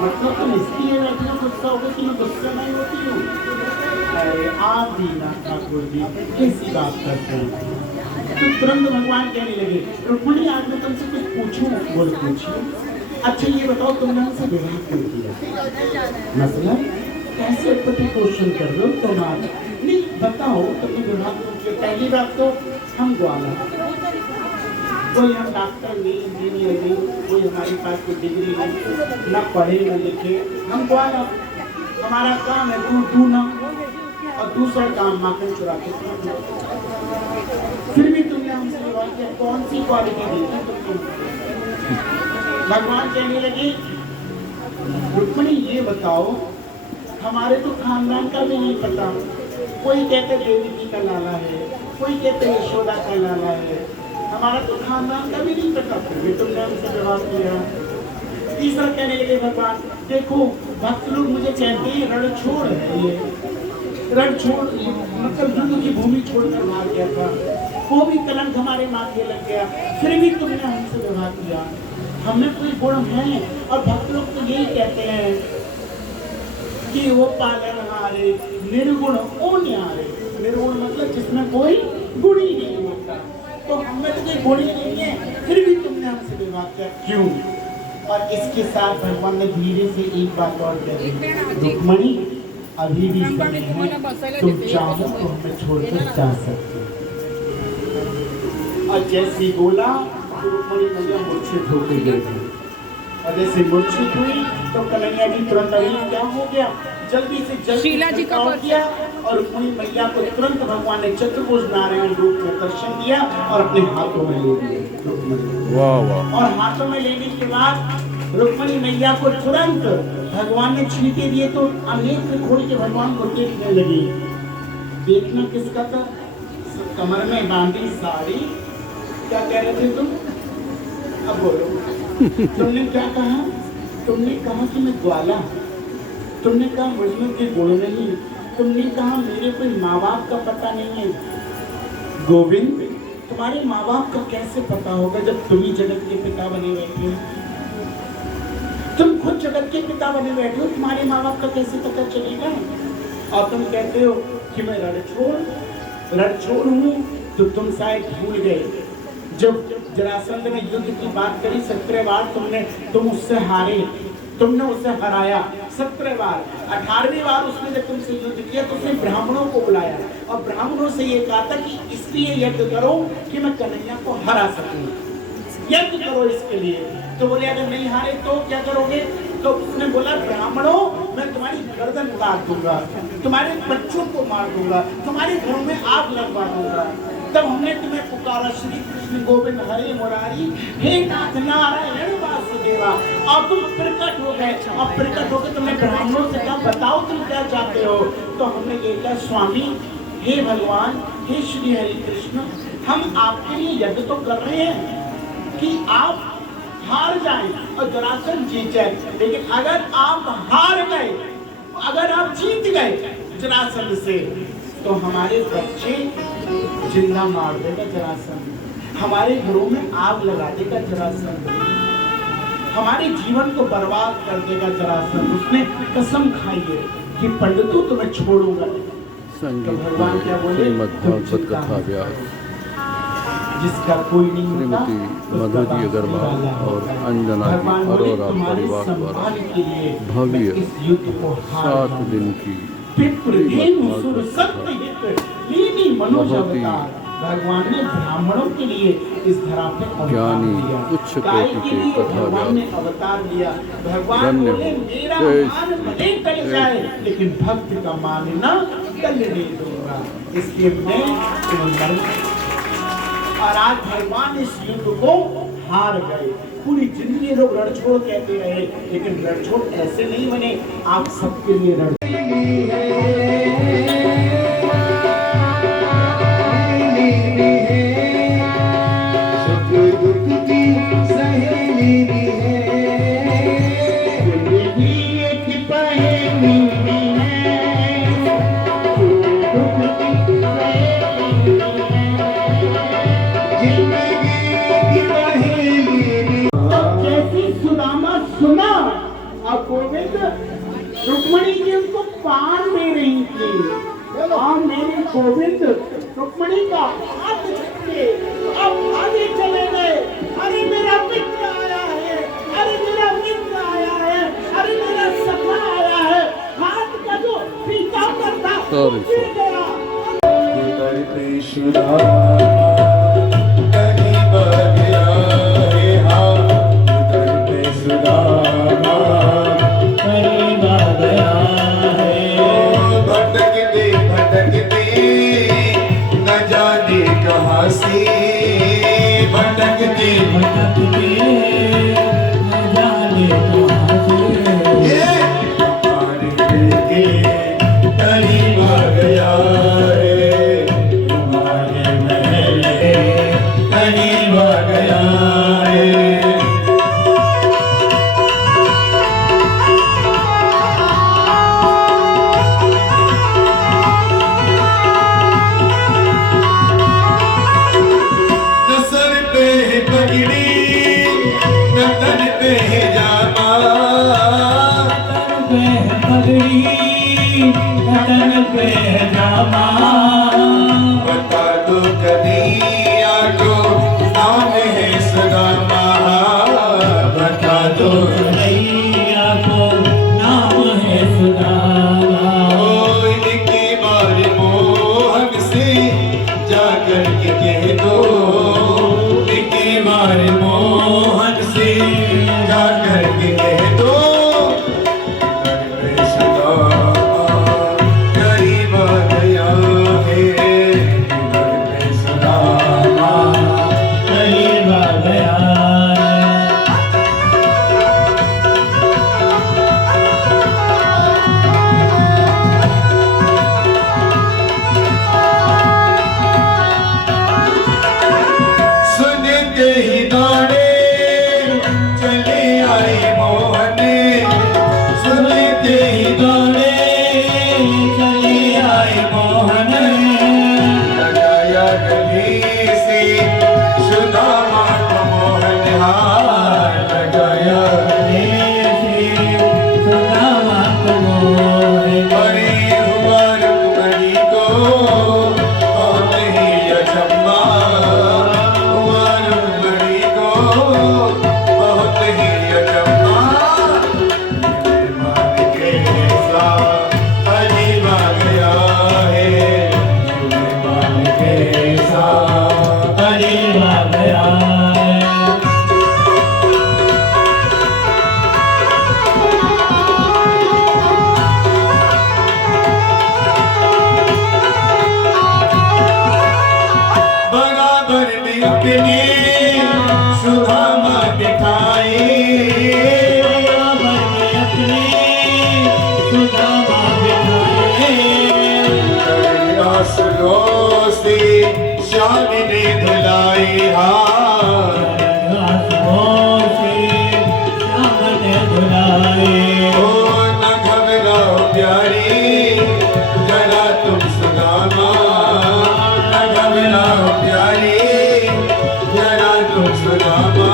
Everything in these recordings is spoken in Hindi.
मतलब तुम इसलिए बैठे हो गुस्सा हो गए कि मैं गुस्सा नहीं होती हूँ? अरे आप भी ना ठाकुर जी कैसी बात करते हैं। तो तुरंत भगवान कहने लगे, रुक्मिणी आज मैं तुमसे कुछ पूछूं? बोलो पूछिए। अच्छा ये बताओ तुमने हमसे विवाह क्यों किया? मतलब कैसे पति पोषण कर रहे हो तुम आज? नहीं बताओ तुमने विवाह क्यों किया? पहली बात तो हम ग्वाला, कोई हम डॉक्टर नहीं, इंजीनियर नहीं, कोई हमारे पास कोई डिग्री नहीं, ना पढ़े ना लिखे, हम ग्वाला। हमारा काम है दूध दूना और दूसरा काम माखन चुरा के खाना। फिर भी तुमने हमसे विवाह किया, कौन सी क्वालिटी दी थी तुमने? भगवान कहने लगे, रुक्मिणी ये बताओ हमारे तो खानदान का भी नहीं पता। कोई कहते देवी का लाला है, कोई कहते यशोदा का लाला है, हमारा तो खानदान का भी नहीं पता, फिर भी तुमने हमसे विवाह किया। तीसरा कहने लगे भगवान, देखो भक्त लोग मुझे कहते हैं रणछोड़ है ये, रणछोड़ मतलब युद्ध की भूमि छोड़कर भाग गया था, वो भी कलंक हमारे माथे लग गया, फिर भी तुमने हमसे विवाह किया। हमें कोई गुण है? और भक्त लोग तो यही कहते हैं कि वो पालनहारे निर्गुण ओ न्यारे। निर्गुण मतलब जिसमें कोई गुण ही नहीं होता, तो हमें तो कोई गुण ही नहीं है, फिर भी तुमने हमसे विवाह किया क्यों? और इसके साथ भगवान ने धीरे से एक बात और कही, रुक्मिणी अभी भी समय है, तुम चाहो तो हमें छोड़कर जा सकते। और जैसे बोला रुक्मिणी मैया मूर्छित होकर गिर गई, और जैसे मूर्छित हुई तो कन्हैया जी तुरंत अभी क्या हो गया, जल्दी से जल्दी शीला जी का किया और रुक्मिणी मैया को तुरंत भगवान ने चतुर्भुज नारायण रूप में दर्शन दिया और अपने हाथों में ले लिया। वाह वाह। और हाथों में लेने के बाद रुक्मिणी मैया को तुरंत भगवान ने छींटे दिए तो अनेक खोल के भगवान को देखने लगी। देखना किसका था? कमर में बांधी साड़ी। क्या कह रहे थे तुम? अब बोलो। तुमने क्या कहा? तुमने कहा कि मैं ग्वाला, तुमने कहा मुझमें के गुण नहीं, तुमने कहा मेरे कोई माँ बाप का पता नहीं है। गोविंद तुम्हारे माँ बाप का कैसे पता होगा जब तुम ही जगत के पिता बने बैठे हो? तुम खुद जगत के पिता बने बैठे हो, तुम्हारे माँ बाप का कैसे पता चलेगा? और तुम कहते हो कि मैं रणछोड़ हूँ, तो तुम शायद भूल गए जब जरासंध ने युद्ध की बात करी 17 बार तुम उससे हारे, तुमने उसे हराया 17 बार। 18वीं बार उसने जब तुमसे युद्ध किया तो उसने ब्राह्मणों को बुलाया और ब्राह्मणों से ये कहा था कि इसलिए यज्ञ करो कि मैं कन्हैया को हरा सकूं, यज्ञ करो इसके लिए। तो बोले अगर नहीं हारे तो क्या करोगे? तो उसने बोला ब्राह्मणों मैं तुम्हारी गर्दन काट दूंगा, तुम्हारे बच्चों को मार दूंगा, तुम्हारे घरों में आग लगवा दूंगा। तब हमने तुम्हें पुकारा श्री कृष्ण गोविंद हरे मुरारी, हे नाथ नारायण वासुदेवा। और तुम प्रकट हो गए, और प्रकट होकर तुमने ब्राह्मणों से कहा बताओ तुम क्या चाहते हो? तो हमने ये कहा स्वामी हे भगवान हे श्री हरि कृष्ण, हम आपके लिए यज्ञ तो कर रहे हैं कि आप हार जाएं और जरासंध जीत जाए, लेकिन अगर आप हार गए, अगर आप जीत गए जरासंध से, तो हमारे बच्चे जिंदा मार देगा जरासंध, हमारे घरों में आग लगा देगा जरासंध, हमारे जीवन को बर्बाद कर देगा जरासंध। उसने कसम खाई है कि पंडितों तुम्हें छोड़ूंगा। तो भगवान क्या बोले? श्रीमद्भागवत कथा व्यास जिसका कोई नहीं होता, श्रीमती मधुजी अग्रवाल और अंजना जी अरोरा परिवार द्वारा भव्य 7 दिन की भगवान ने ब्राह्मणों के लिए इस धरा पे ज्ञानी उच्च कोटि के कथा व्यास अवतार लिया। भगवान बोले मेरा मान भले टल जाए लेकिन भक्त का मान ना टलने दूंगा, इसलिए मैं और आज भगवान इस युद्ध को हार गए। पूरी जिंदगी लोग रणछोड़ कहते रहे, लेकिन रणछोड़ ऐसे नहीं बने। आप सबके लिए सुदामा सुना। अब गोविंद रुक्मणी जी उनको पार दे रही थी। और मेरे गोविंद रुक्मणी का हाथ छूटे अब आगे चले गए। अरे मेरा मित्र आया है, अरे मेरा मित्र आया है, अरे मेरा सखा आया है। हाथ का जो पीताम्बर था वो गिर गया। भटकते भटकते न जाने कहाँ से करीब आ गया है, तुम्हारे महल करीब आ गया है। तन पे जामा बता दो कन्हैया को नाम है सुदामा। बता दो कन्हैया को नाम है सुदामा। इनके बारे मोहन से जाकर के कह दो, इनके बारे मोहन से जाकर के कह दो। श्याम ने धुलाई श्याम ने धुलाई। ओ न घबराओ प्यारी जरा तुम सुदामा, न घबराओ प्यारी जरा तुम सुदामा।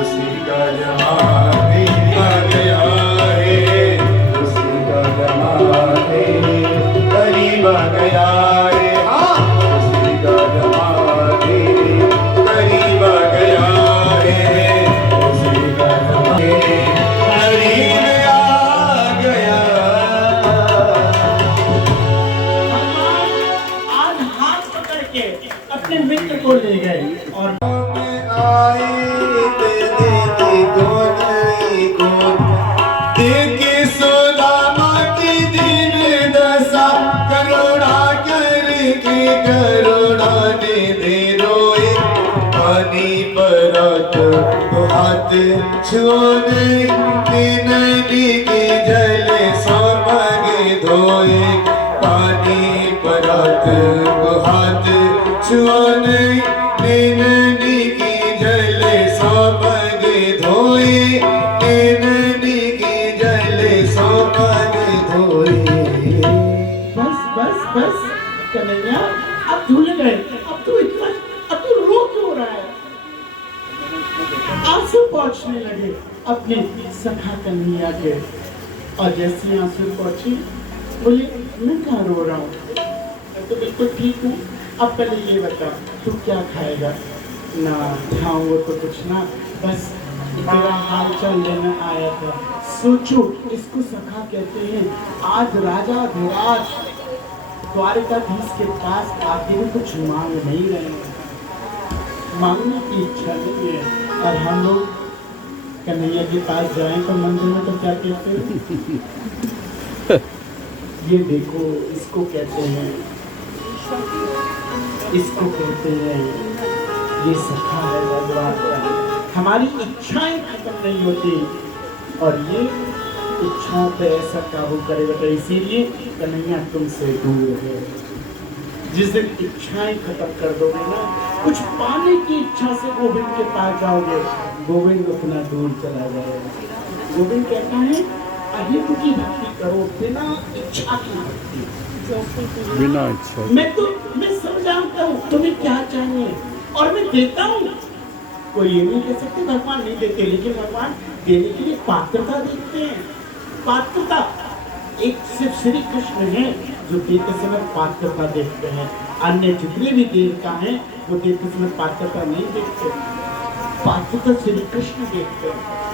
उसी का जमाने आ गया है, उसी का जमाने करीब आ गया है। अपने मित्र को ले गए और देखे सुदामा की दिन दशा, करुणा करके करुणा ने दे रोए। पानी परात हाथ छूने नदी की जल सोमगे धोए। पानी परात हाथ छूने नदी की जल सोमगे धोए। नदी की जल सोमगे धोए। बस बस बस कन्हैया, अब झूल गए। अब तू रो क्यों रहा है? आंसू पहुंचने लगे अपने सखा कन्हैया के। और जैसे आंसू पहुंची बोले मैं कहाँ रो रहा हूँ, मैं तो बिल्कुल ठीक हूँ। अब पहले ये बता तू क्या खाएगा? ना हाँ वो तो कुछ ना, बस तेरा हाल चाल लेना आया था। सोचो इसको सखा कहते हैं। आज राजा धीराज द्वारिकाधीश के पास आके भी कुछ मांग नहीं रहे हैं, मांगने की इच्छा नहीं है। और हम लोग कन्हैया के पास जाएं तो मंदिर में तो क्या कहते हैं? ये देखो इसको कहते हैं, इसको कहते हैं ये सखा है भगवान। हमारी इच्छाएं खत्म नहीं होती और ये इच्छाओं पे ऐसा काबू करेगा। तो इसीलिए कन्हैया तुमसे दूर है। जिस दिन इच्छाएं खत्म कर दोगे ना, कुछ पाने की इच्छा से गोविंद के पास जाओगे, गोविंद उतना दूर चला जाएगा। गोविंद कहता है अहित की भक्ति करो, बिना इच्छा की भक्ति। बिना इच्छा मैं सब जानता हूँ तुम्हें क्या चाहिए और मैं देता हूँ। कोई ये नहीं कह सकते भगवान नहीं देते, लेकिन भगवान देने के लिए पात्रता देखते हैं। पात्रता एक सिर्फ श्री कृष्ण है जो देते समय पात्रता देखते हैं। अन्य जितने भी देवता हैं वो देते समय पात्रता नहीं देखते, पात्रता श्री कृष्ण देखते हैं।